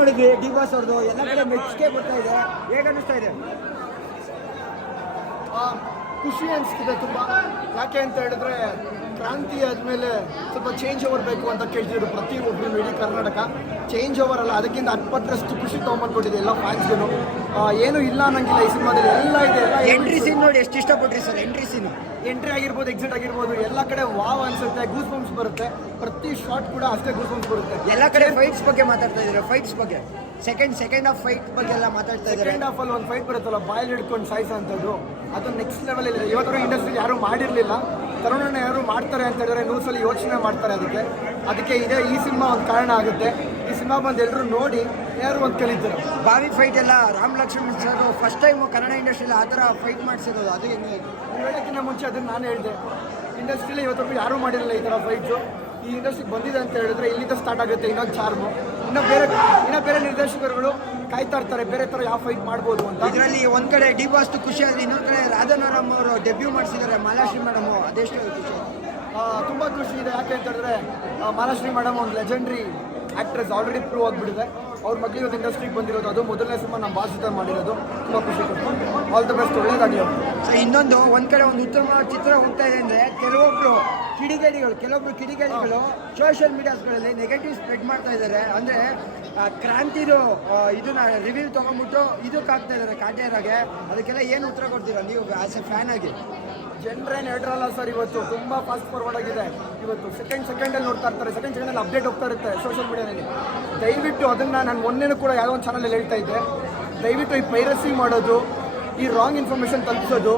ನೋಡಿದ್ವಿ, D boss ಅವ್ರದ್ದು ಎಲ್ಲ ಕಡೆ ಮೆಚ್ಚುಗೆ ಬರ್ತಾ ಇದೆ. ಹೇಗೆ ಅನ್ನಿಸ್ತಾ ಇದೆ? ಖುಷಿ ಅನಿಸ್ತಿದೆ ತುಂಬ. ಯಾಕೆ ಅಂತ ಹೇಳಿದ್ರೆ ಕ್ರಾಂತಿ ಆದಮೇಲೆ ಸ್ವಲ್ಪ ಚೇಂಜ್ ಓವರ್ ಬೇಕು ಅಂತ ಕೇಳ್ತಿದ್ರು ಪ್ರತಿಯೊಬ್ಬರು ಇಡೀ ಕರ್ನಾಟಕ. ಚೇಂಜ್ ಓವರ್ ಅಲ್ಲ ಅದಕ್ಕಿಂತ ಹತ್ತರಷ್ಟು ಖುಷಿ ತೊಗೊಂಬಂದ್ಕೊಟ್ಟಿದೆ ಎಲ್ಲ ಫ್ಯಾನ್ಸ್ಗೂ ಏನು ಇಲ್ಲ ಅನ್ನಂಗಿಲ್ಲ ಈ ಸಿನಿಮಾದಲ್ಲಿ ಎಲ್ಲ ಇದೆ ಎಲ್ಲ ಎಂಟ್ರಿ ಸೀನ್ ನೋಡಿ ಎಷ್ಟು ಇಷ್ಟಪಟ್ರಿ ಸರ್ ಎಂಟ್ರಿ ಸೀನ್ ಎಂಟ್ರಿ ಆಗಿರ್ಬೋದು ಎಕ್ಸಿಟ್ ಆಗಿರ್ಬೋದು ಎಲ್ಲ ಕಡೆ ವಾವ್ ಅನ್ಸುತ್ತೆ ಗೂಸ್ ಬಂಪ್ಸ್ ಬರುತ್ತೆ. ಪ್ರತಿ ಶಾಟ್ ಕೂಡ ಅಷ್ಟೇ ಗೂಸ್ ಬಂಪ್ಸ್ ಬರುತ್ತೆ. ಎಲ್ಲ ಕಡೆ ಫೈಟ್ಸ್ ಬಗ್ಗೆ ಮಾತಾಡ್ತಾ ಇದ್ದಾರೆ ಫೈಟ್ಸ್ ಬಗ್ಗೆ. ಸೆಕೆಂಡ್ ಸೆಕೆಂಡ್ ಆಫ್ ಫೈಟ್ ಬಗ್ಗೆ ಎಲ್ಲ ಮಾತಾಡ್ತಾ ಇದ್ದಾರೆ. ಸೆಕೆಂಡ್ ಆಫ್ ಅಲ್ಲಿ ಒಂದು ಫೈಟ್ ಬರುತ್ತಲ್ಲ ಬಾಯಲ್ಲಿ ಹಿಡ್ಕೊಂಡು ಸಾಯಿಸೋ ಅಂಥದ್ದು. ಅದು ನೆಕ್ಸ್ಟ್ ಲೆವೆಲ್ ಇದೆ. ಇವತ್ತು ಇಂಡಸ್ಟ್ರಿ ಯಾರು ಮಾಡಿರಲಿಲ್ಲ. ತರುಣನ ಯಾರು ಮಾಡ್ತಾರೆ ಅಂತ ಹೇಳಿದ್ರೆ ನೂರು ಸಲ ಯೋಚನೆ ಮಾಡ್ತಾರೆ ಅದಕ್ಕೆ. ಅದಕ್ಕೆ ಇದೇ ಈ ಸಿನಿಮಾ ಒಂದು ಕಾರಣ ಆಗುತ್ತೆ. ಈ ಸಿನಿಮಾ ಬಂದು ಎಲ್ಲರೂ ನೋಡಿ ಯಾರು ಒಂದು ಕಲಿತಾರೆ ಬಾವಿ ಫೈಟ್ ಎಲ್ಲ Ram Lakshman sir first time Kannada ಇಂಡಸ್ಟ್ರಿಯಲ್ಲಿ ಆ ಥರ ಫೈಟ್ ಮಾಡಿಸಿರೋದು. ಅದು ಹೆಂಗೆ ಹೇಳೋಕ್ಕಿಂತ ಮುಂಚೆ ಅದನ್ನು ನಾನು ಹೇಳಿದೆ. ಇಂಡಸ್ಟ್ರಿಯಲ್ಲಿ ಇವತ್ತೊಬ್ಬರು ಯಾರೂ ಮಾಡಿರಲಿಲ್ಲ ಈ ಥರ ಫೈಟು ಈ ಇಂಡಸ್ಟ್ರಿಗೆ ಬಂದಿದೆ ಅಂತ ಹೇಳಿದ್ರೆ ಇಲ್ಲಿಂದ ಸ್ಟಾರ್ಟ್ ಆಗುತ್ತೆ ಇನ್ನೊಂದು ಚಾರ್ಮು ಇನ್ನು ಬೇರೆ ಇನ್ನು ಬೇರೆ ನಿರ್ದೇಶಕರುಗಳು ಕಾಯ್ತಾ ಇರ್ತಾರೆ ಬೇರೆ ಥರ ಯಾವ ಫೈಟ್ ಮಾಡ್ಬೋದು ಅಂತ. ಇದರಲ್ಲಿ ಒಂದು ಕಡೆ ಡಿ ಬಾಸ್ತು ಖುಷಿ ಆದ್ರೆ ಇನ್ನೊಂದ್ ಕಡೆ ರಾಧಾನಾರಾಮ್ ಅವರು ಡೆಬ್ಯೂ ಮಾಡಿಸಿದ್ದಾರೆ ಮಾಲಾಶ್ರೀ ಮೇಡಮ್ ಅದೆಷ್ಟು ಖುಷಿ ತುಂಬಾ ಖುಷಿ ಇದೆ. ಯಾಕೆ ಅಂತ ಹೇಳಿದ್ರೆ ಮಾಲಾಶ್ರೀ ಮೇಡಮ್ ಒಂದು ಲೆಜೆಂಡ್ರಿ ಆಕ್ಟ್ರೆಸ್ ಆಲ್ರೆಡಿ ಪ್ರೂವ್ ಆಗಿಬಿಟ್ಟಿದೆ. ಅವ್ರ ಇವತ್ತು ಇಂಡಸ್ಟ್ರಿಗೆ ಬಂದಿರೋದು ಅದು ಮೊದಲನೇ ಸಿನಿಮಾ ನಮ್ಮ ಜೊತೆ ಮಾಡಿರೋದು. ತುಂಬ ಖುಷಿ ಆಲ್ ದ ಬೆಸ್ಟ್ ಒಳ್ಳೇದಾಗಲಿ ಅವ್ರು ಸೊ ಇನ್ನೊಂದು ಒಂದ್ ಕಡೆ ಒಂದು ಉತ್ತಮ ಚಿತ್ರ ಹೋಗ್ತಾ ಇದೆ ಅಂದ್ರೆ ಕೆಲವೊಬ್ರು ಕಿಡಿಗೇಡಿಗಳು ಕೆಲವೊಬ್ರು ಕಿಡಿಗೇಡಿಗಳು ಸೋಷಿಯಲ್ ಮೀಡಿಯಾಸ್ಗಳಲ್ಲಿ ನೆಗೆಟಿವ್ ಸ್ಪ್ರೆಡ್ ಮಾಡ್ತಾ ಇದ್ದಾರೆ. ಅಂದ್ರೆ ಕ್ರಾಂತಿದು ಇದನ್ನ ರಿವ್ಯೂ ತಗೊಂಡ್ಬಿಟ್ಟು ಇದಕ್ಕೆ ಹಾಕ್ತಾ ಇದ್ದಾರೆ ಕಾಟ್ಯಾರಾಗೆ ಅದಕ್ಕೆಲ್ಲ ಏನು ಉತ್ತರ ಕೊಡ್ತೀರಾ ನೀವು ಆಸ್ ಎ ಫ್ಯಾನ್ ಆಗಿ? ಜನರೇನು ಹೇಳ್ರಲ್ಲ ಸರ್ ಇವತ್ತು. ತುಂಬ ಫಾಸ್ಟ್ ಫಾರ್ವರ್ಡ್ ಆಗಿದೆ. ಇವತ್ತು ಸೆಕೆಂಡ್ ಸೆಕೆಂಡಲ್ಲಿ ನೋಡ್ತಾ ಇರ್ತಾರೆ. ಸೆಕೆಂಡ್ ಸೆಕೆಂಡಲ್ಲಿ ಅಪ್ಡೇಟ್ ಹೋಗ್ತಾ ಇರುತ್ತೆ ಸೋಷಿಯಲ್ ಮೀಡಿಯಾದಲ್ಲಿ ದಯವಿಟ್ಟು ಅದನ್ನು ನಾನು ಮೊನ್ನೆನೂ ಕೂಡ ಯಾವುದೋ ಒಂದು ಚಾನಲಲ್ಲಿ ಹೇಳ್ತಾ ಇದ್ದೆ. ದಯವಿಟ್ಟು ಈ ಪೈರಸಿ ಮಾಡೋದು, ಈ ರಾಂಗ್ ಇನ್ಫಾರ್ಮೇಷನ್ ತಲುಪಿಸೋದು,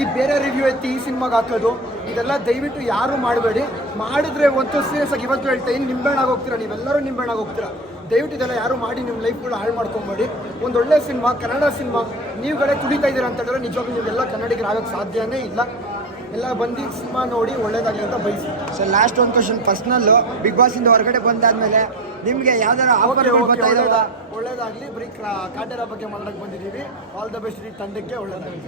ಈ ಬೇರೆ ರಿವ್ಯೂ ಎತ್ತಿ ಈ ಸಿನಿಮಾಗೆ ಹಾಕೋದು, ಇದೆಲ್ಲ ದಯವಿಟ್ಟು ಯಾರೂ ಮಾಡಬೇಡಿ. ಮಾಡಿದ್ರೆ ಒಂದು ಸೀರಿಯಸ್ ಆಗಿ ಇವತ್ತು ಹೇಳ್ತಾ ಇನ್ನು ನಿಂಬೆಣ್ಣಾಗಿ ಹೋಗ್ತೀರಾ ನೀವೆಲ್ಲರೂ ನಿಂಬೆಣ್ಣಾಗಿ ಹೋಗ್ತೀರಾ? ದಯವಿಟ್ಟು ಇದೆಲ್ಲ ಯಾರು ಮಾಡಿ ನಿಮ್ಮ ಲೈಫ್ಗಳು ಹಾಳು ಮಾಡ್ಕೊಂಬೇಡಿ. ಒಂದು ಒಳ್ಳೆ ಸಿನಿಮಾ ಕನ್ನಡ ಸಿನಿಮಾ ನೀವುಗಳೇ ತುಡಿತಾ ಇದ್ದೀರಾ ಅಂತ ಹೇಳಿದ್ರೆ ನಿಜವಾಗ್ಲೂ ನೀವೆಲ್ಲ ಕನ್ನಡಿಗರು ಆಗೋಕ್ಕೆ ಸಾಧ್ಯನೇ ಇಲ್ಲ. ಎಲ್ಲ ಬಂದು ಸಿನಿಮಾ ನೋಡಿ ಒಳ್ಳೇದಾಗಲಿ ಅಂತ ಬಯಸಿ ಸೊ ಲಾಸ್ಟ್ ಒಂದು ಕ್ವಶನ್ ಪರ್ಸ್ನಲ್ಲು ಬಿಗ್ ಬಾಸಿಂದ ಹೊರಗಡೆ ಬಂದಾದ್ಮೇಲೆ ನಿಮ್ಗೆ ಯಾವ್ದಾರ ಆಫರ್ ಒಳ್ಳೇದಾಗ್ಲಿ. ಬರೀ ಕಾಟೇರ ಬಗ್ಗೆ ಮಾತಾಡಕ್ಕೆ ಬಂದಿದ್ದೀವಿ. ಆಲ್ ದ ಬೆಸ್ಟ್ ಈ ತಂಡಕ್ಕೆ ಒಳ್ಳೇದಾಗಲಿ.